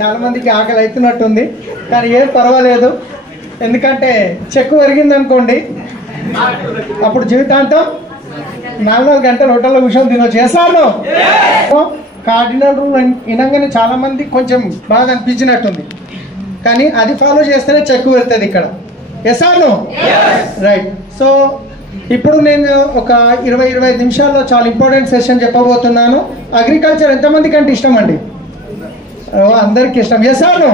చాలా మందికి ఆకలి అవుతున్నట్టుంది, కానీ ఏం పర్వాలేదు. ఎందుకంటే చెక్కు పెరిగింది అనుకోండి, అప్పుడు జీవితాంతం 4 గంటలు హోటల్లో కూర్చొని తినొచ్చు. చేశాను కార్డినల్ రూల్ వినంగానే చాలా మంది కొంచెం బాగా అనిపించినట్టుంది, కానీ అది ఫాలో చేస్తేనే చెక్కు వెళ్తుంది ఇక్కడ. చేశాను రైట్. సో ఇప్పుడు నేను ఒక 20-25 నిమిషాల్లో చాలా ఇంపార్టెంట్ సెషన్ చెప్పబోతున్నాను. అగ్రికల్చర్ ఎంతమందికి అంటే ఇష్టం అండి? అందరికి ఇష్టం. చేశాను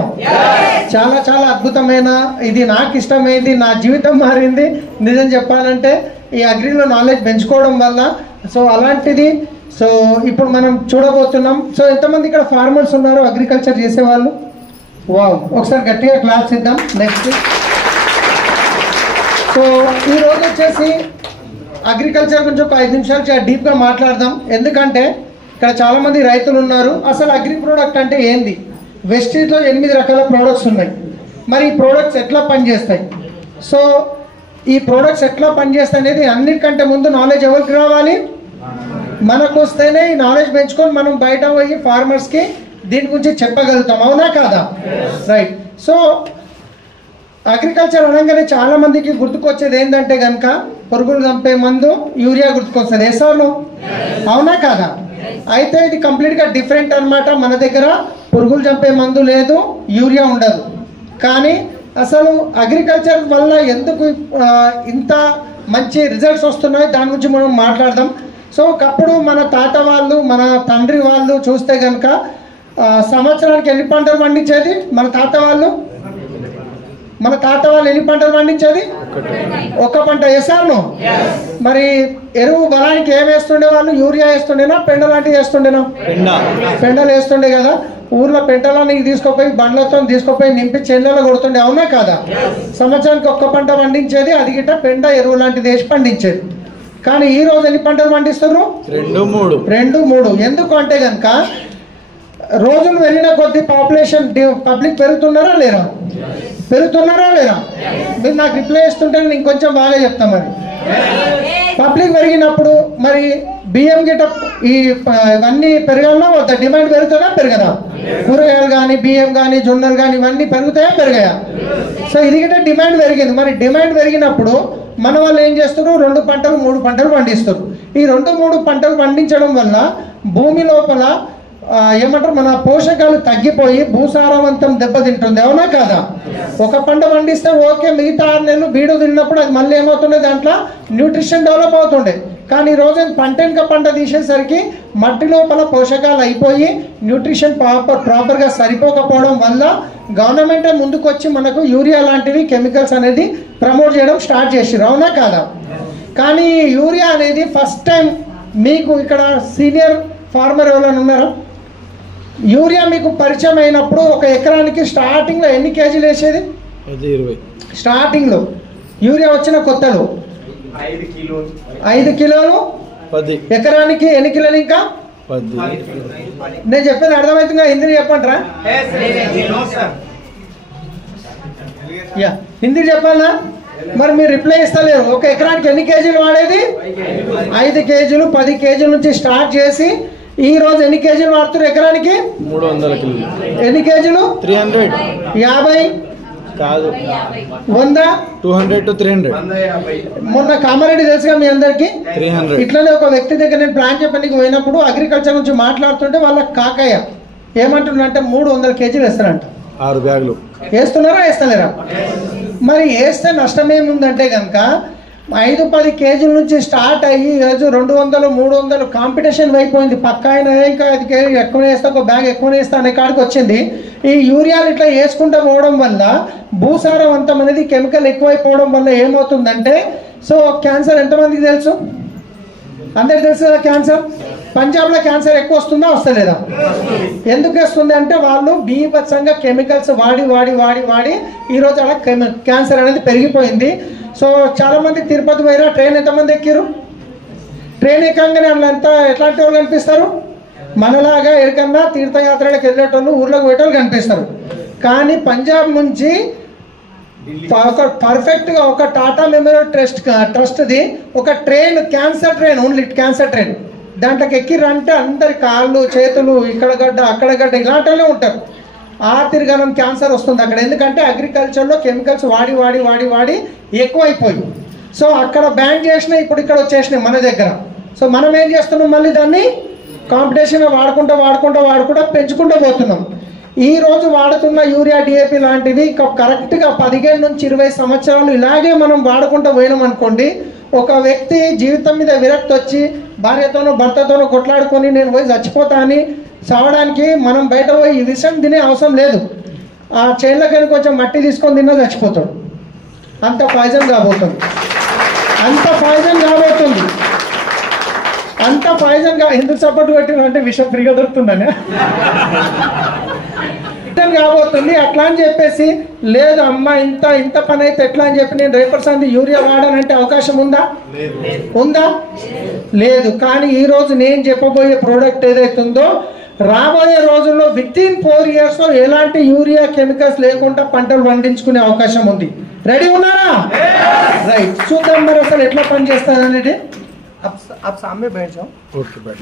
చాలా చాలా అద్భుతమైన, ఇది నాకు ఇష్టమైంది, నా జీవితం మారింది నిజం చెప్పాలంటే ఈ అగ్రిలో నాలెడ్జ్ పెంచుకోవడం వల్ల. సో అలాంటిది సో ఇప్పుడు మనం చూడబోతున్నాం. సో ఎంతమంది ఇక్కడ ఫార్మర్స్ ఉన్నారు అగ్రికల్చర్ చేసేవాళ్ళు? వావ్, ఒకసారి గట్టిగా క్లాప్స్ ఇద్దాం. నెక్స్ట్ సో ఈరోజు వచ్చేసి అగ్రికల్చర్ గురించి ఒక 5 నిమిషాలు చాలా డీప్గా మాట్లాడదాం. ఎందుకంటే ఇక్కడ చాలామంది రైతులు ఉన్నారు. అసలు అగ్రి ప్రోడక్ట్ అంటే ఏంది? వెస్టీజ్లో 8 రకాల ప్రోడక్ట్స్ ఉన్నాయి. మరి ఈ ప్రోడక్ట్స్ ఎట్లా పనిచేస్తాయి? సో ఈ ప్రోడక్ట్స్ ఎట్లా పనిచేస్తాయి అనేది అన్నిటికంటే ముందు నాలెడ్జ్ ఎవరికి రావాలి? మనకు వస్తేనే ఈ నాలెడ్జ్ పెంచుకొని మనం బయట పోయి ఫార్మర్స్కి దీని గురించి చెప్పగలుగుతాం. అవునా కాదా? రైట్. సో అగ్రికల్చర్ అనగానే చాలా మందికి గుర్తుకొచ్చేది ఏంటంటే కనుక పురుగులు చంపే మందు యూరియా గుర్తుకొస్తుంది. వేసాను, అవునా కాదా? అయితే ఇది కంప్లీట్గా డిఫరెంట్ అనమాట. మన దగ్గర పురుగులు చంపే మందు లేదు, యూరియా ఉండదు. కానీ అసలు అగ్రికల్చర్ వల్ల ఎందుకు ఇంత మంచి రిజల్ట్స్ వస్తున్నాయి దాని గురించి మనం మాట్లాడదాం. సో ఒకప్పుడు మన తాత వాళ్ళు, మన తండ్రి వాళ్ళు చూస్తే కనుక సంవత్సరానికి ఎన్ని పంటలు పండించేది? మన తాత వాళ్ళు ఎన్ని పంటలు పండించేది? ఒక పంట. వేసాను. మరి ఎరువు బలానికి ఏం వేస్తుండే వాళ్ళు? యూరియా వేస్తుండేనా, పెండ లాంటివి వేస్తుండేనా? పెండలు వేస్తుండే కదా. ఊర్లో పెంటలని తీసుకుపోయి బండ్లతో తీసుకుపోయి నింపి చెల్లెలో కొడుతుండే. అవునా కాదా? సంవత్సరానికి ఒక్క పంట పండించేది, అది గిట్ట పెండ ఎరువు లాంటిది వేసి పండించేది. కానీ ఈ రోజు ఎన్ని పంటలు పండిస్తున్నారు? 2-3. ఎందుకు అంటే కనుక రోజులు వెళ్ళిన కొద్ది పాపులేషన్ పబ్లిక్ పెరుగుతున్నారా లేరా? మీరు నాకు రిప్లై ఇస్తుంటే నేను ఇంకొంచెం బాగా చెప్తాను. మరి పబ్లిక్ పెరిగినప్పుడు మరి బియ్యం గిట్ట ఇవన్నీ పెరగాలన్నా వద్దా? డిమాండ్ పెరుగుతుందా పెరగదా? కూరగాయలు కానీ, బియ్యం కానీ, జొన్నలు కానీ ఇవన్నీ పెరుగుతాయా పెరగాయా? సో ఇది గిట్ట డిమాండ్ పెరిగింది. మరి డిమాండ్ పెరిగినప్పుడు మన వాళ్ళు ఏం చేస్తారు? 2 పంటలు 3 పంటలు పండిస్తారు. ఈ 2-3 పంటలు పండించడం వల్ల భూమి లోపల ఏమంటారు, మన పోషకాలు తగ్గిపోయి భూసారవంతం దెబ్బతింటుంది. అవునా కాదా? ఒక పంట పండిస్తే ఓకే, మిగతా 6 నెలలు బీడు తిన్నప్పుడు అది మళ్ళీ ఏమవుతుండే, దాంట్లో న్యూట్రిషన్ డెవలప్ అవుతుండే. కానీ ఈ రోజు పంట ఇంకా పంట తీసేసరికి మట్టి లోపల పోషకాలు అయిపోయి న్యూట్రిషన్ ప్రాపర్గా సరిపోకపోవడం వల్ల గవర్నమెంటే ముందుకు వచ్చి మనకు యూరియా లాంటివి కెమికల్స్ అనేది ప్రమోట్ చేయడం స్టార్ట్ చేసారు. అవునా కాదా? కానీ యూరియా అనేది ఫస్ట్ టైం మీకు ఇక్కడ సీనియర్ ఫార్మర్ ఎవరైనా ఉన్నారా? యూరియా మీకు పరిచయం అయినప్పుడు ఒక ఎకరానికి స్టార్టింగ్లో ఎన్ని కేజీలు వేసేది? 20. స్టార్టింగ్లో యూరియా వచ్చిన కొత్తలో 5 కిలోలు 10. ఎకరానికి ఎన్ని కిలోలు? ఇంకా 10. నేను చెప్పేది అర్థమవుతుందా? హిందీ చెప్పంటారా? హిందీ చెప్పాలా? మరి మీరు రిప్లై ఇస్తలేరు. ఒక ఎకరానికి ఎన్ని కేజీలు వాడేది? 5 కేజీలు 10 కేజీల నుంచి స్టార్ట్ చేసి ఈ రోజు ఎన్ని కేజీలు వాడుతున్నారు ఎకరానికి? 300 కిలోలు. ఎన్ని కేజీలు? 300. 50 కాదు, 100, 200 to 300. మొన్న కామారెడ్డి తెలుసుగా మీ అందరికి. 300. ఇట్లనే ఒక వ్యక్తి దగ్గర నేను ప్లాన్ చెప్పడానికి పోయినప్పుడు అగ్రికల్చర్ గురించి మాట్లాడుతుంటే వాళ్ళ కాకయ్య ఏమంటున్నారంటే 300 కేజీలు వేస్తారంట. 6 బ్యాగులు వేస్తున్నారా వేస్తలేరా? మరి వేస్తే నష్టం ఏముందంటే కనుక 5-10 కేజీల నుంచి స్టార్ట్ అయ్యి ఈరోజు 200-300 కాంపిటీషన్ అయిపోయింది. పక్క అయినా ఇంకా 5 కేజీలు ఎక్కువ వేస్తా, ఒక బ్యాగ్ ఎక్కువ వేస్తా అనే కాడికి వచ్చింది. ఈ యూరియాలు ఇట్లా వేసుకుంటూ పోవడం వల్ల భూసారవంతం అనేది కెమికల్ ఎక్కువైపోవడం వల్ల ఏమవుతుందంటే, సో క్యాన్సర్ ఎంతమందికి తెలుసు? అందరికి తెలుసు కదా క్యాన్సర్. పంజాబ్లో క్యాన్సర్ ఎక్కువ వస్తుందా వస్తలేదా? ఎందుకు వస్తుంది అంటే వాళ్ళు బీభత్సంగా కెమికల్స్ వాడి ఈరోజు అలా క్యాన్సర్ అనేది పెరిగిపోయింది. సో చాలామంది తిరుపతి పోయినా ట్రైన్ ఎంతమంది ఎక్కిరు? ట్రైన్ ఎక్కగానే అందులో ఎట్లాంటి వాళ్ళు కనిపిస్తారు? మనలాగా ఎక్కడన్నా తీర్థయాత్రలకు వెళ్ళేటోళ్ళు, ఊర్లోకి పోయేటోళ్ళు కనిపిస్తారు. కానీ పంజాబ్ నుంచి ఒక పర్ఫెక్ట్గా ఒక టాటా మెమోరియల్ ట్రస్ట్ది ఒక train, cancer train, only cancer train, దాంట్లోకి ఎక్కిరంటే అందరి కాళ్ళు చేతులు ఇక్కడ గడ్డ అక్కడ గడ్డ ఇలాంటివే ఉంటారు. తిరగనం క్యాన్సర్ వస్తుంది అక్కడ. ఎందుకంటే అగ్రికల్చర్లో కెమికల్స్ వాడి వాడి వాడి వాడి ఎక్కువైపోయి. సో అక్కడ బ్యాన్ చేసినా ఇప్పుడు ఇక్కడ వచ్చేసినాయి మన దగ్గర. సో మనం ఏం చేస్తున్నాం, మళ్ళీ దాన్ని కాంపిటీషన్ వాడుకుంటూ పెంచుకుంటూ పోతున్నాం. ఈ రోజు వాడుతున్న యూరియా, డిఏపి లాంటివి కరెక్ట్గా 15 నుంచి 20 సంవత్సరాలు ఇలాగే మనం వాడుకుంటూ పోయినాం అనుకోండి, ఒక వ్యక్తి జీవితం మీద విరక్తి వచ్చి భార్యతోనో భర్తతోనో కొట్లాడుకొని నేను పోయి చచ్చిపోతా అని చావడానికి మనం బయట పోయి ఈ విషయం తినే అవసరం లేదు. ఆ చేనులకని కొంచెం మట్టి తీసుకొని తిన్నా చచ్చిపోతాడు. అంత పాయిజన్ కాబోతుంది, అంత పాయిజన్ ఎందుకు సపోర్ట్ పెట్టిన అంటే విషయం ఫ్రీగా దొరుకుతుందని కాబోతుంది. అట్లా అని చెప్పేసి లేదు అమ్మ ఇంత పని అయితే ఎట్లా అని చెప్పి నేను రేపటి యూరియా వాడానంటే అవకాశం ఉందా? లేదు. కానీ ఈ రోజు నేను చెప్పబోయే ప్రోడక్ట్ ఏదైతుందో రాబోయే రోజుల్లో వితిన్ 4 years ఎలాంటి యూరియా కెమికల్స్ లేకుండా పంటలు పండించుకునే అవకాశం ఉంది. రెడీ ఉన్నారా? రైట్, చూద్దాం మరి అసలు ఎట్లా పని చేస్తాననేది. आप सामने बैठ जाओ. ఓకే बैठ.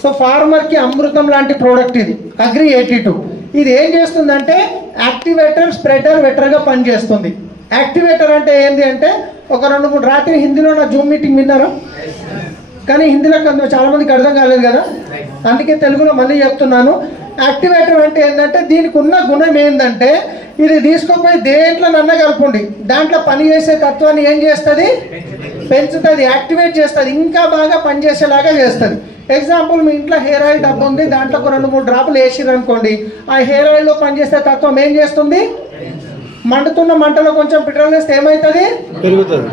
సో ఫార్మర్కి అమృతం లాంటి ప్రోడక్ట్ ఇది అగ్రి 82. ఇది ఏం చేస్తుందంటే యాక్టివేటర్, స్ప్రెడర్, వెటర్గా పనిచేస్తుంది. యాక్టివేటర్ అంటే ఏంటి అంటే ఒక 2-3 రాత్రి హిందీలో నా జూమ్ మీటింగ్ విన్నారా? కానీ హిందీలో చాలా మందికి అర్థం కాలేదు కదా, అందుకే తెలుగులో మళ్ళీ చెప్తున్నాను. యాక్టివేటర్ అంటే ఏంటంటే దీనికి ఉన్న గుణం ఏంటంటే ఇది తీసుకుపోయి దేంట్లో నన్న కలుపుండి దాంట్లో పనిచేసే తత్వాన్ని ఏం చేస్తుంది, పెంచుతుంది, యాక్టివేట్ చేస్తుంది, ఇంకా బాగా పనిచేసేలాగా చేస్తుంది. ఎగ్జాంపుల్, మీ ఇంట్లో హెయిర్ ఆయిల్ డబ్బు ఉంది, దాంట్లో ఒక 2-3 డ్రాపులు వేసిరు అనుకోండి, ఆ హెయిర్ ఆయిల్లో పనిచేసే తత్వం ఏం చేస్తుంది, మండుతున్న మంటలో కొంచెం పెట్రోల్ వేస్తే ఏమవుతుంది,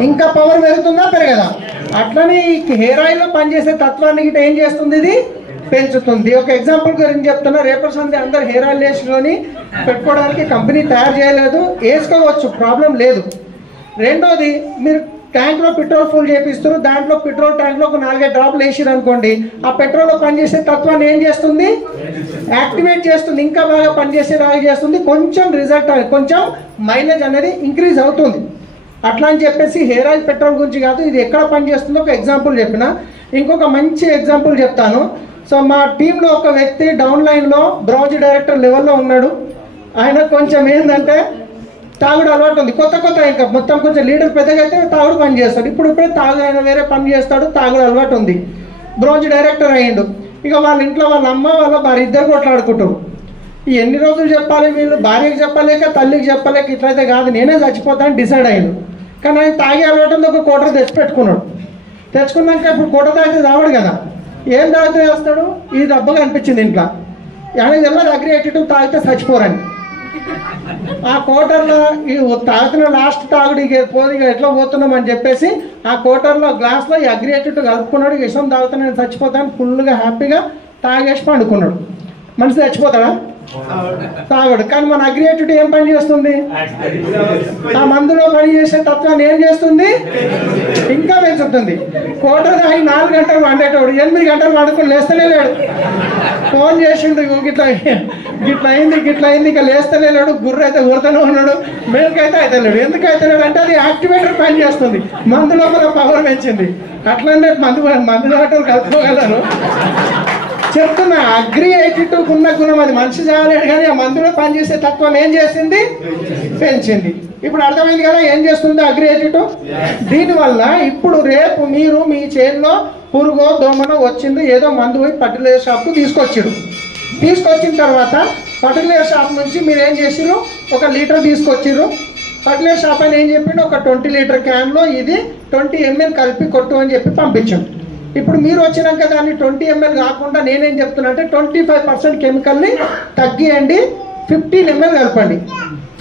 ఇంకా పవర్ పెరుగుతుందా పెరగదా? అట్లనే ఈ హెయిర్ ఆయిల్లో పనిచేసే తత్వాన్ని గిట్ట ఏం చేస్తుంది, ఇది పెంచుతుంది. ఒక ఎగ్జాంపుల్ గురించి చెప్తున్నా. రేపటి సంది అందరు హెయిర్ ఆయిల్ వేసుకొని పెట్టుకోవడానికి కంపెనీ తయారు చేయలేదు, వేసుకోవచ్చు, ప్రాబ్లం లేదు. రెండోది, మీరు ట్యాంక్లో పెట్రోల్ ఫుల్ చేపిస్తారు, దాంట్లో పెట్రోల్ ట్యాంక్లో ఒక 4-5 డ్రాప్లు వేసిరు అనుకోండి, ఆ పెట్రోల్లో పనిచేసే తత్వాన్ని ఏం చేస్తుంది, యాక్టివేట్ చేస్తుంది, ఇంకా బాగా పనిచేసేలాగా చేస్తుంది. కొంచెం రిజల్ట్, కొంచెం మైలేజ్ అనేది ఇంక్రీజ్ అవుతుంది. అట్లా అని చెప్పేసి హెయిర్ ఆయిల్ పెట్రోల్ గురించి కాదు, ఇది ఎక్కడ పనిచేస్తుందో ఒక ఎగ్జాంపుల్ చెప్పిన. ఇంకొక మంచి ఎగ్జాంపుల్ చెప్తాను. సో మా టీంలో ఒక వ్యక్తి డౌన్ లైన్లో బ్రాంచ్ డైరెక్టర్ లెవెల్లో ఉన్నాడు. ఆయన కొంచెం ఏంటంటే తాగుడు అలవాటు ఉంది, కొత్త ఇంకా మొత్తం కొంచెం లీడర్ పెద్దగా అయితే తాగుడు పని చేస్తాడు. ఇప్పుడే ఆయన వేరే పని చేస్తాడు, తాగుడు అలవాటు ఉంది, బ్రాంచ్ డైరెక్టర్ అయ్యిండు. ఇక వాళ్ళ ఇంట్లో వాళ్ళ అమ్మ వాళ్ళ భార్య ఇద్దరు కొట్లాడుకుంటారు. ఎన్ని రోజులు చెప్పాలి, వీళ్ళు భార్యకి చెప్పలేక తల్లికి చెప్పలేక ఇట్లయితే కాదు, నేనే చచ్చిపోతాను డిసైడ్ అయ్యిండు. కానీ ఆయన తాగే అలవాటు ఉంది, ఒక కోటర్ తెచ్చిపెట్టుకున్నాడు. తెచ్చుకున్నాక ఇప్పుడు కోట తాగితే తాగడు కదా, ఏం తాగితే వేస్తాడు, ఇది డబ్బగా అనిపించింది ఇంట్లో. ఆయన తెలియదు అగ్రి 82 తాగితే చచ్చిపోరని. ఆ కోటర్లో ఈ తాగుతున్న లాస్ట్ తాగుడు ఇక ఎట్లా పోతున్నాం అని చెప్పేసి ఆ కోటర్లో గ్లాస్లో ఈ అగ్రి 82 కలుపుకున్నాడు. విషం తాగుతున్నాను చచ్చిపోతాను ఫుల్గా హ్యాపీగా తాగేసి పండుకున్నాడు. మనిషి చచ్చిపోతాడా? తాగడు. కానీ మన అగ్రి 82 ఏం పని చేస్తుంది, ఆ మందులో పని చేసే తత్వాన్ని ఏం చేస్తుంది, ఇంకా పెంచుతుంది. కోటర్ దాగి 4 గంటలు వండేటోడు 8 గంటలు వండుకొని లేస్తనే లేడు. ఫోన్ చేసిండు, గిట్లా అయింది ఇక లేస్తనే లేడు. గుర్రు అయితే ఊరుతూనే ఉన్నాడు, మేలుకైతే అయితే లేడు. ఎందుకు అయితే లేడు అంటే అది యాక్టివేటర్ పని చేస్తుంది, మందు లోపల పవర్ పెంచింది. అట్లనే మందు డాక్టర్ కలుపుకోగలరు. చెప్తున్నా, అగ్రి 82 ఉన్న గుణం అది మనిషి చావలేడు, కానీ ఆ మందులో పనిచేసే తత్వం ఏం చేసింది, పెంచింది. ఇప్పుడు అర్థమైంది కదా ఏం చేస్తుంది అగ్రి 82. దీనివల్ల ఇప్పుడు రేపు మీరు మీ చేనులో పురుగో దోమనో వచ్చింది, ఏదో మందు పోయి ఫర్టిలైజర్ షాప్కు తీసుకొచ్చిన తర్వాత ఫర్టిలైజర్ షాప్ నుంచి మీరు ఏం చేసిరు, 1 లీటర్ తీసుకొచ్చిర్రు. ఫర్టిలైజర్ షాప్ అని ఏం చెప్పిండు, ఒక 20 లీటర్ క్యాన్లో ఇది 20 ml కలిపి కొట్టు అని చెప్పి పంపించాడు. ఇప్పుడు మీరు వచ్చినాక దాన్ని 20 ml కాకుండా నేనేం చెప్తున్నా అంటే 25% కెమికల్ని తగ్గియండి, 15 ml కలపండి.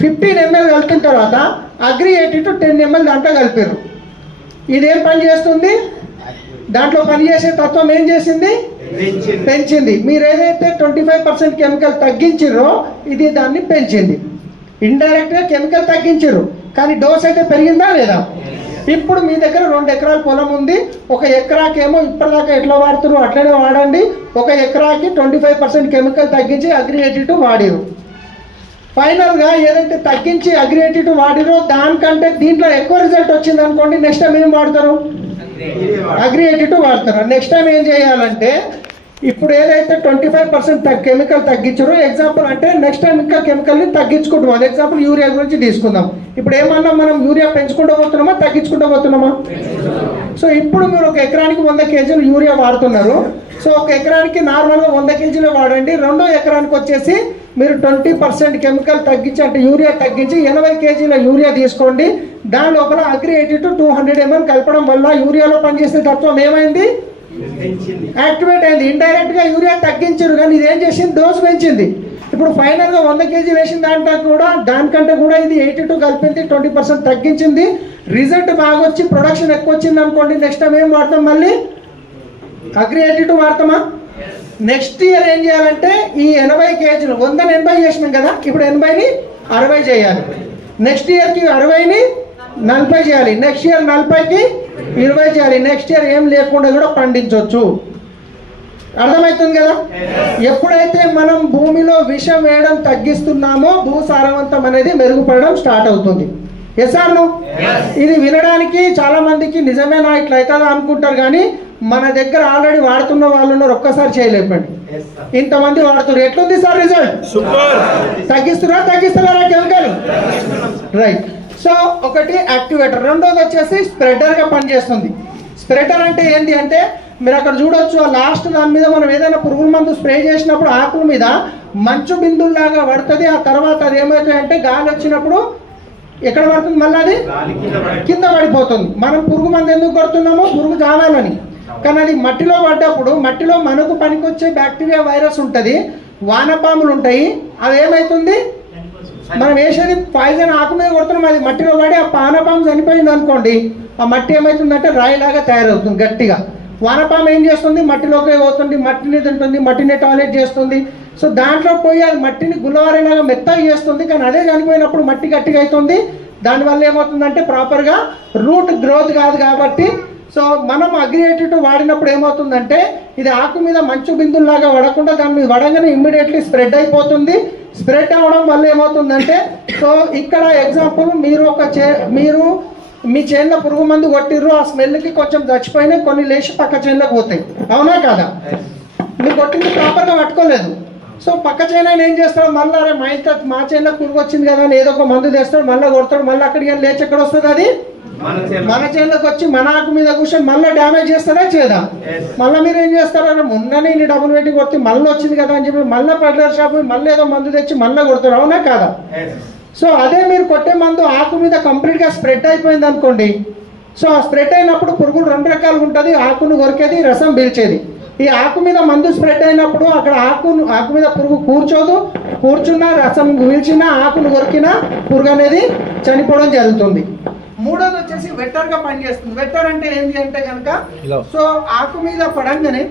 15 ml కలిపిన తర్వాత అగ్రి 82 10 ml దాంట్లో కలిపారు. ఇదేం పని చేస్తుంది, దాంట్లో పనిచేసే తత్వం ఏం చేసింది, పెంచింది. మీరు ఏదైతే 25% కెమికల్ తగ్గించారో ఇది దాన్ని పెంచింది. ఇండైరెక్ట్గా కెమికల్ తగ్గించారు, కానీ డోస్ అయితే పెరిగిందా లేదా? ఇప్పుడు మీ దగ్గర 2 ఎకరాల పొలం ఉంది, 1 ఎకరాకేమో ఇప్పటిదాకా ఎట్లా వాడుతున్నారు అట్లనే వాడండి. 1 ఎకరాకి 25% కెమికల్ తగ్గించి అగ్రి 82 వాడిరు. ఫైనల్గా ఏదైతే తగ్గించి అగ్రి 82 వాడిరో దానికంటే దీంట్లో ఎక్కువ రిజల్ట్ వచ్చింది అనుకోండి, నెక్స్ట్ టైం ఏం వాడతారు, అగ్రి 82 వాడతారు. నెక్స్ట్ టైం ఏం చేయాలంటే ఇప్పుడు ఏదైతే 25% కెమికల్ తగ్గించారో ఎగ్జాంపుల్ అంటే నెక్స్ట్ టైం ఇంకా కెమికల్ని తగ్గించుకుంటాం. అది ఎగ్జాంపుల్ యూరియా గురించి తీసుకుందాం. ఇప్పుడు ఏమన్నా మనం యూరియా పెంచుకుంటూ పోతున్నామా తగ్గించుకుంటూ పోతున్నామా? సో ఇప్పుడు మీరు ఒక ఎకరానికి 100 కేజీలు యూరియా వాడుతున్నారు. సో ఒక ఎకరానికి నార్మల్గా 100 కేజీలు వాడండి. రెండో ఎకరానికి వచ్చేసి మీరు 20% కెమికల్ తగ్గించి అంటే యూరియా తగ్గించి 80 కేజీల యూరియా తీసుకోండి. దాని లోపల అగ్రి 80 to 200 ml కలపడం వల్ల యూరియాలో పనిచేసే తత్వం ఏమైంది? యాక్టివేట్ అయింది. ఇండైరెక్ట్ గా యూరియా తగ్గించారు కానీ ఇది ఏం చేసింది? డోస్ పెంచింది. ఇప్పుడు ఫైనల్ గా 100 కేజీలు వేసిన దానికంటే కూడా ఇది 82 కలిపింది, 20% తగ్గించింది. రిజల్ట్ బాగా వచ్చి ప్రొడక్షన్ ఎక్కువ వచ్చింది అనుకోండి, నెక్స్ట్ టైం ఏం వాడతాం? మళ్ళీ అగ్రి 82 వాడతామా? నెక్స్ట్ ఇయర్ ఏం చేయాలంటే ఈ 80 కేజీలు 100ని 80 చేసినాం కదా, ఇప్పుడు 80ని 60 చేయాలి. నెక్స్ట్ ఇయర్కి 60ని 40 చేయాలి. నెక్స్ట్ ఇయర్ 40కి 20 చేయాలి. నెక్స్ట్ ఇయర్ ఏం లేకుండా కూడా పండించవచ్చు. అర్థమవుతుంది కదా? ఎప్పుడైతే మనం భూమిలో విషం వేయడం తగ్గిస్తున్నామో భూసారవంతం అనేది మెరుగుపడడం స్టార్ట్ అవుతుంది. Yes or no? ఇది వినడానికి చాలా మందికి నిజమేనా ఇట్లా అవుతుందా అనుకుంటారు కానీ మన దగ్గర ఆల్రెడీ వాడుతున్న వాళ్ళు ఉన్నారు. ఒక్కసారి చేయలేపండి, ఇంతమంది వాడుతున్నారు. ఎట్లుంది సార్ రిజల్ట్? తగ్గిస్తున్నారా కెమికల్? రైట్. సో ఒకటి యాక్టివేటర్, రెండోది వచ్చేసి స్ప్రెడర్ గా పనిచేస్తుంది. స్ప్రెడర్ అంటే ఏంటి అంటే మీరు అక్కడ చూడొచ్చు, ఆ లాస్ట్ దాని మీద మనం ఏదైనా పురుగుల మందు స్ప్రే చేసినప్పుడు ఆకుల మీద మంచు బిందుల్లాగా పడుతుంది. ఆ తర్వాత అది ఏమవుతుంది అంటే గాలి వచ్చినప్పుడు ఎక్కడ పడుతుంది? మళ్ళీ అది కింద పడిపోతుంది. మనం పురుగు మందు ఎందుకు కొడుతున్నామో? పురుగు చావాలని. కానీ అది మట్టిలో పడ్డప్పుడు మట్టిలో మనకు పనికొచ్చే బ్యాక్టీరియా వైరస్ ఉంటుంది, వానపాములు ఉంటాయి. అది ఏమవుతుంది? మనం వేసేది పాయిజన్ ఆకు మీద కొడుతున్నాం, అది మట్టిలో పడి ఆ వానపాము చనిపోయింది అనుకోండి, ఆ మట్టి ఏమవుతుందంటే రాయిలాగా తయారవుతుంది గట్టిగా. వానపాము ఏం చేస్తుంది? మట్టిలోకి పోతుంది, మట్టిని తింటుంది, మట్టిని టాయిలెట్ చేస్తుంది. సో దాంట్లో పోయి అది మట్టిని గుల్లవారేలాగా మెత్తగా చేస్తుంది. కానీ అదే చనిపోయినప్పుడు మట్టి గట్టిగా అవుతుంది. దానివల్ల ఏమవుతుందంటే ప్రాపర్గా రూట్ గ్రోత్ కాదు. కాబట్టి సో మనం అగ్రి 82 వాడినప్పుడు ఏమవుతుందంటే ఇది ఆకు మీద మంచు బిందుల్లాగా పడకుండా దాని మీద పడగానే ఇమ్మీడియట్లీ స్ప్రెడ్ అయిపోతుంది. స్ప్రెడ్ అవ్వడం వల్ల ఏమవుతుందంటే సో ఇక్కడ ఎగ్జాంపుల్ మీరు మీ చేనులో పురుగు మందు కొట్టిర్రు, ఆ స్మెల్కి కొంచెం చచ్చిపోయినా కొన్ని లేచి పక్క చేనులోకి పోతాయి. అవునా కాదా? మీరు కొట్టింది ప్రాపర్గా పట్టుకోలేదు. సో పక్క చేను ఆయన ఏం చేస్తాడు? మళ్ళీ అరే మా చేనులో పురుగు వచ్చింది కదా అని ఏదో ఒక మందు తెస్తాడు, మళ్ళీ కొడతాడు. మళ్ళీ అక్కడికి లేచి ఎక్కడ వస్తుంది? అది మన చేనులోకి వచ్చి మన ఆకు మీద కూర్చొని మళ్ళీ డ్యామేజ్ చేస్తారా చేదా? మళ్ళీ మీరు ఏం చేస్తారో మొన్ననే ఇన్ని డబ్బులు పెట్టి కొట్టి మళ్ళీ వచ్చింది కదా అని చెప్పి మళ్ళీ ఫర్టిలైజర్ షాప్ మళ్ళీ ఏదో మందు తెచ్చి మళ్ళీ కొడతారు. అవునా కాదా? సో అదే మీరు కొట్టే మందు ఆకు మీద కంప్లీట్గా స్ప్రెడ్ అయిపోయింది అనుకోండి. సో ఆ స్ప్రెడ్ అయినప్పుడు పురుగులు 2 రకాలుగా ఉంటుంది, ఆకును కొరికేది, రసం పీల్చేది. ఈ ఆకు మీద మందు స్ప్రెడ్ అయినప్పుడు అక్కడ ఆకు మీద పురుగు కూర్చున్నా రసం పీల్చినా ఆకును కొరికినా పురుగు అనేది చనిపోవడం జరుగుతుంది. మూడోది వచ్చేసి వెట్టర్ గా పనిచేస్తుంది. వెట్టర్ అంటే ఏంటి అంటే కనుక సో ఆకు మీద పడంగానే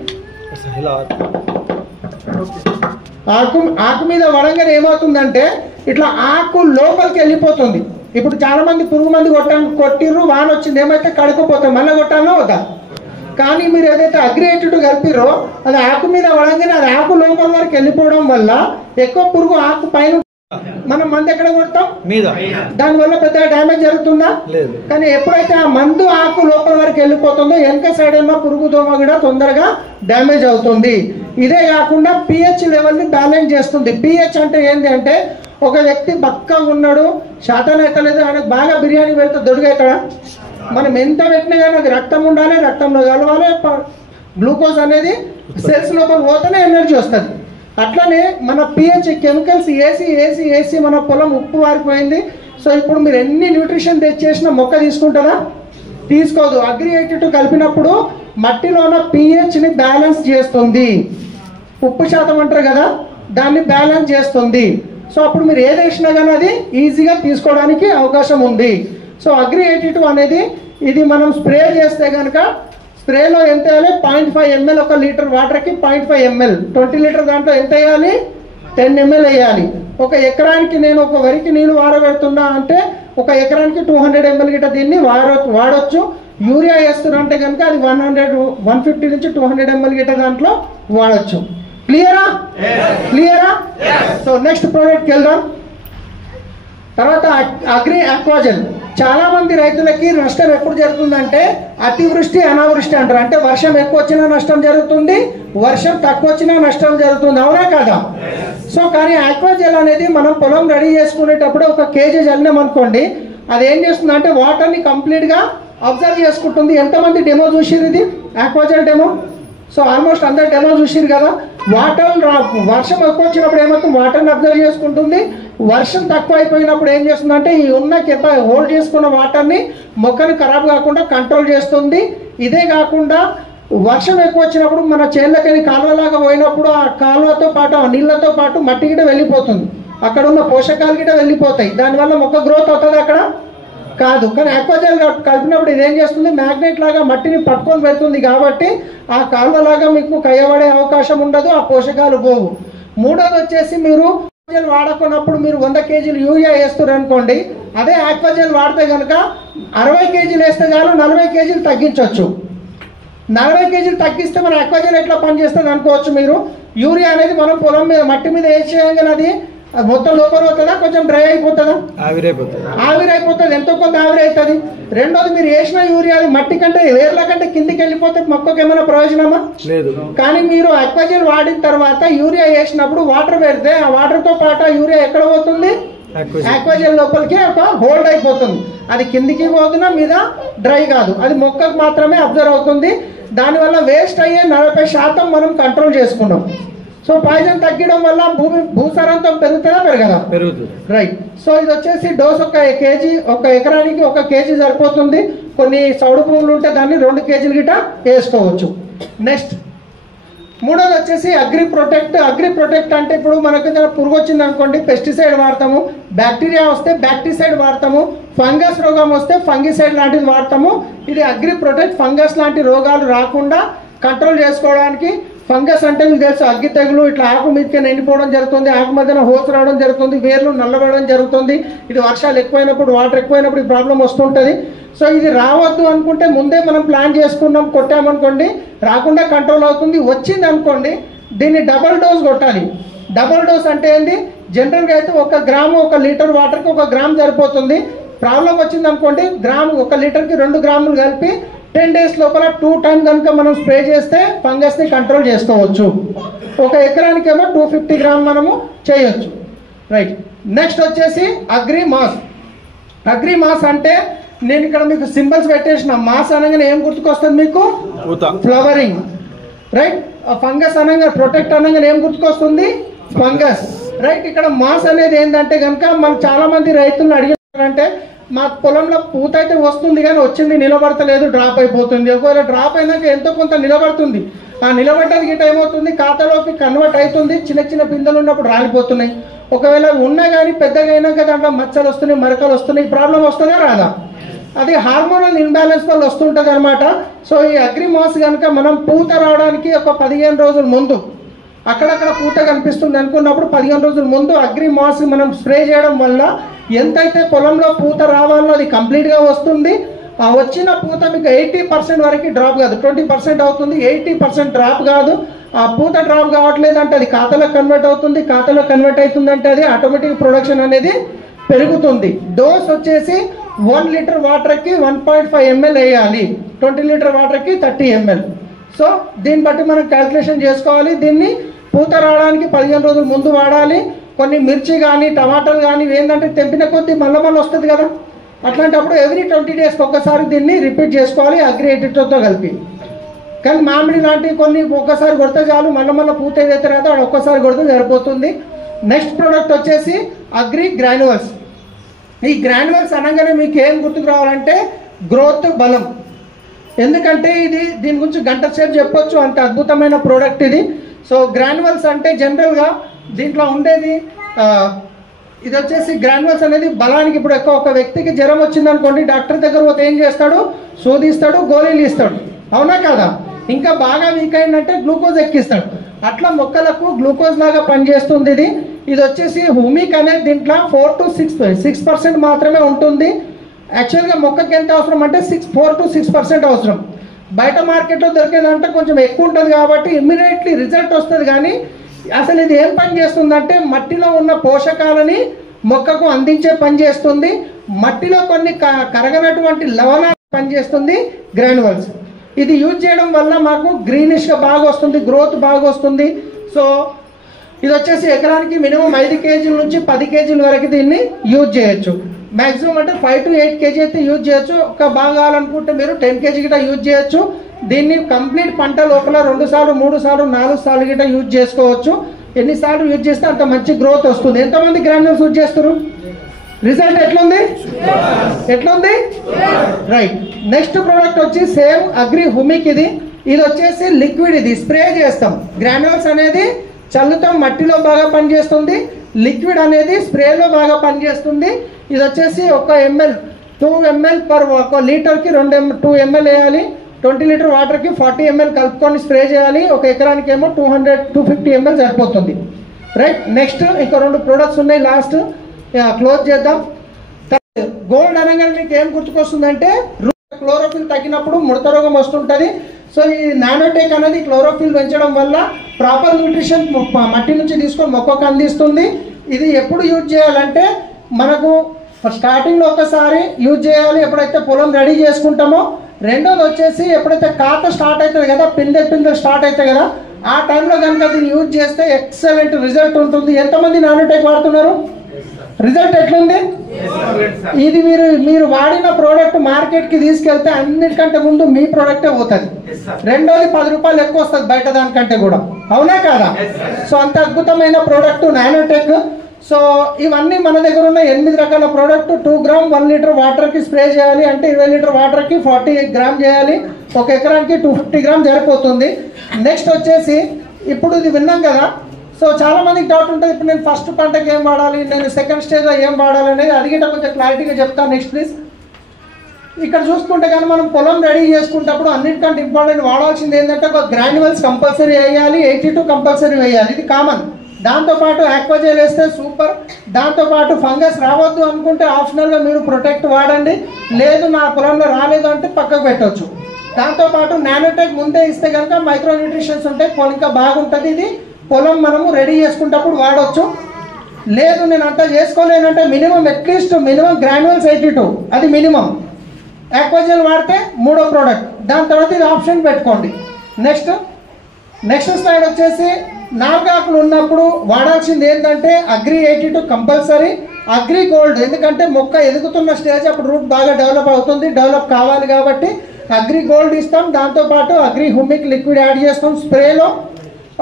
ఆకు మీద పడంగానే ఏమవుతుందంటే ఇట్లా ఆకు లోపలికి వెళ్ళిపోతుంది. ఇప్పుడు చాలా మంది పురుగు మంది కొట్టిర్రు, వాన వచ్చింది, ఏమైతే కడుక్కుపోతాం, మళ్ళీ కొట్టాలో వద్దా? కానీ మీరు ఏదైతే అగ్రి 82 కలిపిరో అది ఆకు మీద పడంగానే అది ఆకు లోపల వరకు వెళ్ళిపోవడం వల్ల ఎక్కువ పురుగు ఆకు పైన మనం మందు ఎక్కడ కొడతాం? మీద. దానివల్ల పెద్ద డ్యామేజ్ జరుగుతుందా? కానీ ఎప్పుడైతే ఆ మందు ఆకు లోపల వరకు వెళ్ళిపోతుందో వెనక సైడ్ ఏమో పురుగు దోమ కూడా తొందరగా డ్యామేజ్ అవుతుంది. ఇదే కాకుండా pH లెవెల్ని బ్యాలెన్స్ చేస్తుంది. pH అంటే ఏంటి అంటే ఒక వ్యక్తి బక్కగా ఉన్నాడు, శాతం అవుతలేదు, ఆయనకు బాగా బిర్యానీ పెడితే దొడుగవుతాడా? మనం ఎంత పెట్టినా కానీ అది రక్తం ఉండాలి, రక్తంలో కలవాలి, గ్లూకోజ్ అనేది సెల్స్ లోపల పోతేనే ఎనర్జీ వస్తుంది. అట్లనే మన pH కెమికల్స్ వేసి మన పొలం ఉప్పు వారిపోయింది. సో ఇప్పుడు మీరు ఎన్ని న్యూట్రిషన్ తెచ్చేసినా మొక్క తీసుకుంటుందా? తీసుకోదు. అగ్రి 82 కలిపినప్పుడు మట్టిలోన pHని బ్యాలెన్స్ చేస్తుంది. ఉప్పు శాతం అంటారు కదా, దాన్ని బ్యాలెన్స్ చేస్తుంది. సో అప్పుడు మీరు ఏది వేసినా కానీ అది ఈజీగా తీసుకోవడానికి అవకాశం ఉంది. సో అగ్రి 82 అనేది ఇది మనం స్ప్రే చేస్తే కనుక స్ప్రేలో ఎంత వేయాలి? 0.5 ml ఒక లీటర్ వాటర్కి 0.5 ml. 20 లీటర్ దాంట్లో ఎంత వేయాలి? 10 ml వేయాలి. ఒక ఎకరానికి నేను ఒక వరికి నీళ్ళు వాడబెడుతున్నా అంటే ఒక ఎకరానికి 200 ml గిట్ట దీన్ని వాడొచ్చు. యూరియా వేస్తున్నా అంటే కనుక అది 150 నుంచి 200 ml గిట్ట దాంట్లో వాడచ్చు. క్లియరా? సో నెక్స్ట్ ప్రోడక్ట్కి వెళ్దాం. తర్వాత అగ్రి ఆక్వాజెల్. చాలా మంది రైతులకి నష్టం ఎప్పుడు జరుగుతుందంటే అతివృష్టి అనావృష్టి అంటారు. అంటే వర్షం ఎక్కువ వచ్చినా నష్టం జరుగుతుంది, వర్షం తక్కువ వచ్చినా నష్టం జరుగుతుంది. అవునా కదా? సో కానీ ఆక్వాజెల్ అనేది మనం పొలం రెడీ చేసుకునేటప్పుడు ఒక కేజీ చల్లినాం అనుకోండి, అది ఏం చేస్తుంది అంటే వాటర్ని కంప్లీట్గా అబ్జర్వ్ చేసుకుంటుంది. ఎంతమంది డెమో చూసిరు ఇది ఆక్వాజెల్ డెమో? సో ఆల్మోస్ట్ అందరు డెమో చూసిరు కదా. వర్షం ఎక్కువ వచ్చినప్పుడు ఏమవుతుంది, వాటర్ని అబ్జర్వ్ చేసుకుంటుంది. వర్షం తక్కువ అయిపోయినప్పుడు ఏం చేస్తుందంటే ఈ ఉన్న హోల్డ్ చేసుకున్న వాటర్ని మొక్కను ఖరాబ్ కాకుండా కంట్రోల్ చేస్తుంది. ఇదే కాకుండా వర్షం ఎక్కువ వచ్చినప్పుడు మన చేనులకి కాలువలాగా పోయినప్పుడు ఆ కాలువతో పాటు ఆ నీళ్ళతో పాటు మట్టి గిట వెళ్ళిపోతుంది, అక్కడ ఉన్న పోషకాలు గిట వెళ్ళిపోతాయి. దానివల్ల మొక్క గ్రోత్ అవుతుంది అక్కడ కాదు. కానీ ఆక్వాజెల్ కలిపినప్పుడు ఇదేం చేస్తుంది, మ్యాగ్నెట్ లాగా మట్టిని పట్టుకొని పెడుతుంది కాబట్టి ఆ కాలువలాగా మీకు కయ్యబడే అవకాశం ఉండదు, ఆ పోషకాలు పోవు. మూడోది వచ్చేసి మీరు ఆక్వాజెల్ వాడుకున్నప్పుడు మీరు 100 కేజీలు యూరియా వేస్తారు అనుకోండి, అదే ఆక్వాజెల్ వాడితే కనుక 60 కేజీలు వేస్తే చాలు 40 కేజీలు తగ్గించవచ్చు. 40 కేజీలు తగ్గిస్తే మన ఆక్వాజెల్ ఎట్లా పనిచేస్తుంది అనుకోవచ్చు మీరు. యూరియా అనేది మనం పొలం మీద మట్టి మీద వేసేయగానే అది మొత్తం లోపల అవుతుందా, కొంచెం డ్రై అయిపోతుందా? ఆవిరైపోతుంది, ఎంతో కొంత ఆవిరైతుంది. రెండోది మీరు వేసిన యూరియా మట్టి కంటే వేర్ల కంటే కిందికి వెళ్ళిపోతే మొక్కకు ఏమైనా ప్రయోజనమా? లేదు. కానీ మీరు ఆక్వాజెల్ వాడిన తర్వాత యూరియా వేసినప్పుడు వాటర్ పెడితే ఆ వాటర్తో పాటు ఆ యూరియా ఎక్కడ పోతుంది, ఆక్వాజెల్ లోపలికి ఒక హోల్డ్ అయిపోతుంది. అది కిందికి పోతున్నా మీద డ్రై కాదు, అది మొక్కకు మాత్రమే అబ్జర్వ్ అవుతుంది. దానివల్ల వేస్ట్ అయ్యే 40% మనం కంట్రోల్ చేసుకున్నాం. సో పాయిజన్ తగ్గడం వల్ల భూసారంతో పెరుగుతుందా పెరగదా? పెరుగుతుంది. రైట్. సో ఇది వచ్చేసి డోస్ ఒక కేజీ, ఒక ఎకరానికి 1 కేజీ సరిపోతుంది. కొన్ని చౌడు భూములు ఉంటే దాన్ని 2 కేజీలు గిట వేసుకోవచ్చు. నెక్స్ట్ మూడోది వచ్చేసి అగ్రి ప్రొటెక్ట్ అంటే ఇప్పుడు మనకు ఏదైనా పురుగు వచ్చింది అనుకోండి, పెస్టిసైడ్ వాడతాము. బ్యాక్టీరియా వస్తే బ్యాక్టీసైడ్ వాడతాము. ఫంగస్ రోగం వస్తే ఫంగిసైడ్ లాంటిది వాడతాము. ఇది అగ్రి ప్రొటెక్ట్ ఫంగస్ లాంటి రోగాలు రాకుండా కంట్రోల్ చేసుకోవడానికి. ఫంగస్ అంటే మీకు తెలుసు, అగ్గి తెగులు ఇట్లా ఆకు మీదకి ఎండిపోవడం జరుగుతుంది, ఆకు మధ్యన హోస్ రావడం జరుగుతుంది, వేర్లు నల్లబడడం జరుగుతుంది. ఇది వర్షాలు ఎక్కువైనప్పుడు, వాటర్ ఎక్కువైనప్పుడు ఈ ప్రాబ్లం వస్తుంటుంది. సో ఇది రావద్దు అనుకుంటే ముందే మనం ప్లాన్ చేసుకున్నాం, కొట్టామనుకోండి రాకుండా కంట్రోల్ అవుతుంది. వచ్చింది అనుకోండి దీన్ని డబల్ డోస్ కొట్టాలి. డబల్ డోస్ అంటే ఏంటి, జనరల్గా అయితే 1 గ్రాము 1 లీటర్ వాటర్కి 1 గ్రామ్ సరిపోతుంది. ప్రాబ్లం వచ్చింది అనుకోండి, 1 లీటర్కి 2 గ్రాములు కలిపి 10 డేస్ లోపల 2 టైమ్ కనుక మనం స్ప్రే చేస్తే ఫంగస్ని కంట్రోల్ చేసుకోవచ్చు. 1 ఎకరానికి ఏమో 250 గ్రామ్ మనము చేయొచ్చు. రైట్. నెక్స్ట్ వచ్చేసి అగ్రి మాస్ అంటే నేను ఇక్కడ మీకు సింబల్స్ పెట్టేసిన. మాస్ అనగానే ఏం గుర్తుకొస్తుంది మీకు? ఫ్లవరింగ్. రైట్. ఫంగస్ అనగా ప్రొటెక్ట్ అనగానే ఏం గుర్తుకొస్తుంది? ఫంగస్. రైట్. ఇక్కడ మాస్ అనేది ఏంటంటే కనుక మనకు చాలా మంది రైతులను అడిగారంటే మా పొలంలో పూత అయితే వస్తుంది కానీ వచ్చింది నిలబడతలేదు, డ్రాప్ అయిపోతుంది. ఒకవేళ డ్రాప్ అయినాక ఎంతో కొంత నిలబడుతుంది, ఆ నిలబడ్డది గిట్ట ఏమవుతుంది, ఖాతాలోకి కన్వర్ట్ అవుతుంది. చిన్న చిన్న పిందెలు ఉన్నప్పుడు రాలిపోతున్నాయి. ఒకవేళ ఉన్నా కానీ పెద్దగా అయినాక దాంట్లో మచ్చలు వస్తున్నాయి, మరకలు వస్తున్నాయి. ప్రాబ్లం వస్తుందా రాదా? అది హార్మోనల్ ఇన్బ్యాలెన్స్ వల్ల వస్తుంటుంది అనమాట. సో ఈ అగ్రి మాస్ కనుక మనం పూత రావడానికి ఒక 15 రోజుల ముందు, అక్కడక్కడ పూత కనిపిస్తుంది అనుకున్నప్పుడు 15 రోజుల ముందు అగ్రి మాస్ మనం స్ప్రే చేయడం వల్ల ఎంతైతే పొలంలో పూత రావాలో అది కంప్లీట్గా వస్తుంది. ఆ వచ్చిన పూత మీకు 80% వరకు డ్రాప్ కాదు, 20% అవుతుంది. 80% డ్రాప్ కాదు. ఆ పూత డ్రాప్ కావట్లేదు అంటే అది ఖాతాలో కన్వర్ట్ అవుతుంది. ఖాతాలో కన్వర్ట్ అవుతుందంటే అది ఆటోమేటిక్ ప్రొడక్షన్ అనేది పెరుగుతుంది. డోస్ వచ్చేసి 1 లీటర్ వాటర్కి 1.5 ml వేయాలి, 20 లీటర్ వాటర్కి 30 ml. సో దీన్ని బట్టి మనం క్యాల్కులేషన్ చేసుకోవాలి. దీన్ని పూత రావడానికి 15 రోజుల ముందు వాడాలి. కొన్ని మిర్చి కానీ టమాటాలు కానీ ఏంటంటే తెంపిన కొద్దీ మళ్ళీ వస్తుంది కదా, అట్లాంటప్పుడు ఎవ్రీ 20 డేస్కి ఒక్కసారి దీన్ని రిపీట్ చేసుకోవాలి అగ్రి 82తో కలిపి. కానీ మామిడి లాంటివి కొన్ని ఒక్కసారి కొడితే చాలు, మళ్ళీ పూత ఏదైతే రాదో అది ఒక్కసారి కొడితే సరిపోతుంది. నెక్స్ట్ ప్రోడక్ట్ వచ్చేసి అగ్రి గ్రాన్యువల్స్. ఈ గ్రాన్యువల్స్ అనగానే మీకు ఏం గుర్తుకు రావాలంటే గ్రోత్ బలం. ఎందుకంటే దీని గురించి గంట సేపు చెప్పొచ్చు, అంత అద్భుతమైన ప్రోడక్ట్ ఇది. సో గ్రాన్యువల్స్ అంటే జనరల్గా దీంట్లో ఉండేది ఇది వచ్చేసి గ్రాన్యువల్స్ అనేది బలానికి. ఇప్పుడు ఒక వ్యక్తికి జ్వరం వచ్చింది అనుకోండి, డాక్టర్ దగ్గర పోతే ఏం చేస్తాడు, శోధిస్తాడు, గోళీలు ఇస్తాడు, అవునా కదా? ఇంకా బాగా వీక్ అయిందంటే గ్లూకోజ్ ఎక్కిస్తాడు. అట్లా మొక్కలకు గ్లూకోజ్ లాగా పనిచేస్తుంది ఇది. ఇది వచ్చేసి హ్యూమిక్ అనేది దీంట్లో 4 to 6% మాత్రమే ఉంటుంది. యాక్చువల్గా మొక్కకి ఎంత అవసరం అంటే 4 to 6% అవసరం. బయట మార్కెట్లో దొరికేదంటే కొంచెం ఎక్కువ ఉంటుంది కాబట్టి ఇమ్మీడియట్లీ రిజల్ట్ వస్తుంది. కానీ అసలు ఇది ఏం పని చేస్తుందంటే మట్టిలో ఉన్న పోషకాలని మొక్కకు అందించే పని చేస్తుంది, మట్టిలో కొన్ని కరగనటువంటి లవణాలు పనిచేస్తుంది గ్రాన్యువల్స్. ఇది యూజ్ చేయడం వల్ల మాకు గ్రీనిష్గా బాగా వస్తుంది, గ్రోత్ బాగా వస్తుంది. సో ఇది వచ్చేసి ఎకరానికి మినిమం 5 కేజీల నుంచి 10 కేజీల వరకు దీన్ని యూజ్ చేయొచ్చు. మ్యాక్సిమం అంటే 5 to 8 కేజీ అయితే యూజ్ చేయొచ్చు. ఒక బాగా కావాలనుకుంటే మీరు 10 కేజీ గిట్ట యూజ్ చేయొచ్చు. దీన్ని కంప్లీట్ పంట లోపల 2 సార్లు 3 సార్లు 4 సార్లు గిట్ట యూజ్ చేసుకోవచ్చు. ఎన్నిసార్లు యూజ్ చేస్తే అంత మంచి గ్రోత్ వస్తుంది. ఎంతమంది గ్రాన్యుల్స్ యూజ్ చేస్తారు? రిజల్ట్ ఎట్లుంది? రైట్. నెక్స్ట్ ప్రోడక్ట్ వచ్చి సేమ్ అగ్రి హుమిక్. ఇది వచ్చేసి లిక్విడ్, ఇది స్ప్రే చేస్తాం. గ్రాన్యుల్స్ అనేది చల్లుతాం, మట్టిలో బాగా పనిచేస్తుంది. లిక్విడ్ అనేది స్ప్రేలో బాగా పనిచేస్తుంది. ఇది వచ్చేసి 1 ml 2 ml పర్ 1 లీటర్కి 2 ml వేయాలి. 20 లీటర్ వాటర్కి 40 ml కలుపుకొని స్ప్రే చేయాలి. ఒక ఎకరానికి ఏమో 250 ml సరిపోతుంది. రైట్. నెక్స్ట్ ఇంకా 2 ప్రోడక్ట్స్ ఉన్నాయి, లాస్ట్ క్లోజ్ చేద్దాం. గోల్డ్ అనగానే మీకు ఏం గుర్తుకొస్తుందంటే క్లోరోఫిల్ తగ్గినప్పుడు ముడత రోగం వస్తుంటుంది. సో ఈ నానోటెక్ అనేది క్లోరోఫిల్ పెంచడం వల్ల ప్రాపర్ న్యూట్రిషన్ మట్టి నుంచి తీసుకొని మొక్కకు అందిస్తుంది. ఇది ఎప్పుడు యూజ్ చేయాలంటే మనకు స్టార్టింగ్లో ఒకసారి యూజ్ చేయాలి, ఎప్పుడైతే పొలం రెడీ చేసుకుంటామో. రెండోది వచ్చేసి ఎప్పుడైతే కాత స్టార్ట్ అవుతుంది కదా, పిందె స్టార్ట్ అవుతాయి కదా, ఆ టైంలో కనుక దీన్ని యూజ్ చేస్తే ఎక్సలెంట్ రిజల్ట్ ఉంటుంది. ఎంతమంది నానోటెక్ వాడుతున్నారు? రిజల్ట్ ఎట్లుంది? ఇది మీరు వాడిన ప్రోడక్ట్ మార్కెట్కి తీసుకెళ్తే అన్నిటికంటే ముందు మీ ప్రోడక్టే పోతుంది. రెండోది 10 రూపాయలు ఎక్కువ వస్తుంది బయట దానికంటే కూడా, అవునా కాదా? సో అంత అద్భుతమైన ప్రోడక్ట్ నానోటెక్. సో ఇవన్నీ మన దగ్గర ఉన్న 8 రకాల ప్రోడక్ట్. 2 గ్రామ్ 1 లీటర్ వాటర్కి స్ప్రే చేయాలి అంటే 20 లీటర్ వాటర్కి 40 గ్రామ్ చేయాలి. ఒక ఎకరానికి 250 గ్రామ్ సరిపోతుంది. నెక్స్ట్ వచ్చేసి ఇప్పుడు ఇది విన్నాం కదా. సో చాలా మందికి డౌట్ ఉంటుంది, ఇప్పుడు నేను ఫస్ట్ పంటకి ఏం వాడాలి, నేను సెకండ్ స్టేజ్లో ఏం వాడాలి అనేది అడిగేట కొంచెం క్లారిటీగా చెప్తాను. Next please. ఇక్కడ చూసుకుంటే కానీ మనం పొలం రెడీ చేసుకుంటప్పుడు అన్నిటికంటే ఇంపార్టెంట్ వాడాల్సింది ఏంటంటే ఒక గ్రాన్యువల్స్ కంపల్సరీ వేయాలి, 82 కంపల్సరీ వేయాలి, ఇది కామన్. దాంతోపాటు ఆక్వాజెల్ వేస్తే సూపర్. దాంతోపాటు ఫంగస్ రావద్దు అనుకుంటే ఆప్షనల్గా మీరు ప్రొటెక్ట్ వాడండి. లేదు నా పొలంలో రాలేదు అంటే పక్కకు పెట్టవచ్చు. దాంతోపాటు నానోటెక్ ముందే ఇస్తే కనుక మైక్రో న్యూట్రిషన్స్ ఉంటాయి, ఇంకా బాగుంటుంది. ఇది పొలం మనము రెడీ చేసుకుంటప్పుడు వాడవచ్చు. లేదు నేను అంతా చేసుకోలేనంటే అట్లీస్ట్ మినిమం గ్రాన్యువల్స్ 82 అది మినిమం. ఆక్వాజెల్ వాడితే 3వ ప్రోడక్ట్. దాని తర్వాత ఇది ఆప్షన్ పెట్టుకోండి. నెక్స్ట్ స్లైడ్ వచ్చేసి 4 ఆకులు ఉన్నప్పుడు వాడాల్సింది ఏంటంటే అగ్రి 82 కంపల్సరీ, అగ్రి గోల్డ్. ఎందుకంటే మొక్క ఎదుగుతున్న స్టేజ్, అప్పుడు రూట్ బాగా డెవలప్ అవుతుంది, డెవలప్ కావాలి కాబట్టి అగ్రి గోల్డ్ ఇస్తాం. దాంతోపాటు అగ్రి హుమిక్ లిక్విడ్ యాడ్ చేస్తాం స్ప్రేలో.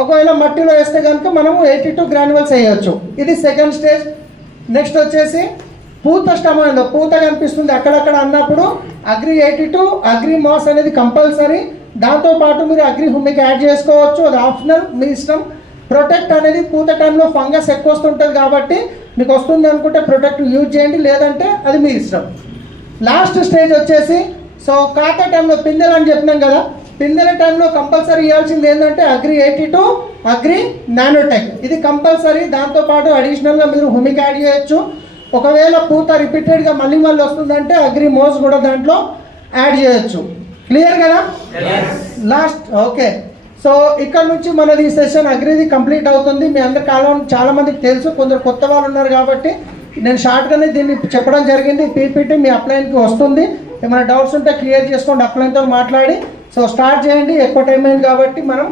ఒకవేళ మట్టిలో వేస్తే కనుక మనము 82 గ్రాన్యువల్స్ వేయవచ్చు. ఇది సెకండ్ స్టేజ్. నెక్స్ట్ వచ్చేసి పూత స్టమలో పూత కనిపిస్తుంది అక్కడక్కడ అన్నప్పుడు అగ్రి 82 అగ్రి మాస్ అనేది కంపల్సరీ. దాంతోపాటు మీరు అగ్రి హుమిక్ యాడ్ చేసుకోవచ్చు, అది ఆప్షనల్, మీ ఇష్టం. ప్రొటెక్ట్ అనేది పూత టైంలో ఫంగస్ ఎక్కువ వస్తుంటుంది కాబట్టి మీకు వస్తుంది అనుకుంటే ప్రొటెక్ట్ యూజ్ చేయండి, లేదంటే అది మీ ఇష్టం. లాస్ట్ స్టేజ్ వచ్చేసి సో కాత టైంలో పిందెలు అని చెప్పినాం కదా, పిందెల టైంలో కంపల్సరీ ఇవ్వాల్సింది ఏంటంటే అగ్రి 82 అగ్రి నానోటెక్, ఇది కంపల్సరీ. దాంతోపాటు అడిషనల్గా మీరు హుమిక్ యాడ్ చేయొచ్చు. ఒకవేళ పూత రిపీటెడ్గా మళ్ళీ వస్తుందంటే అగ్రి మోస్ కూడా దాంట్లో యాడ్ చేయొచ్చు. క్లియర్ కదా? Last okay. సో ఇక్కడ నుంచి మనది ఈ సెషన్ అగ్రిది కంప్లీట్ అవుతుంది. మీ అందరి కాలం చాలా మందికి తెలుసు, కొందరు కొత్త వాళ్ళు ఉన్నారు కాబట్టి నేను షార్ట్గానే దీన్ని చెప్పడం జరిగింది. పీపీటీ మీ అప్లైన్కి వస్తుంది. ఏమైనా డౌట్స్ ఉంటే క్లియర్ చేసుకోండి అప్లైన్తో మాట్లాడి. సో స్టార్ట్ చేయండి, ఎక్కువ టైం అయింది కాబట్టి మనం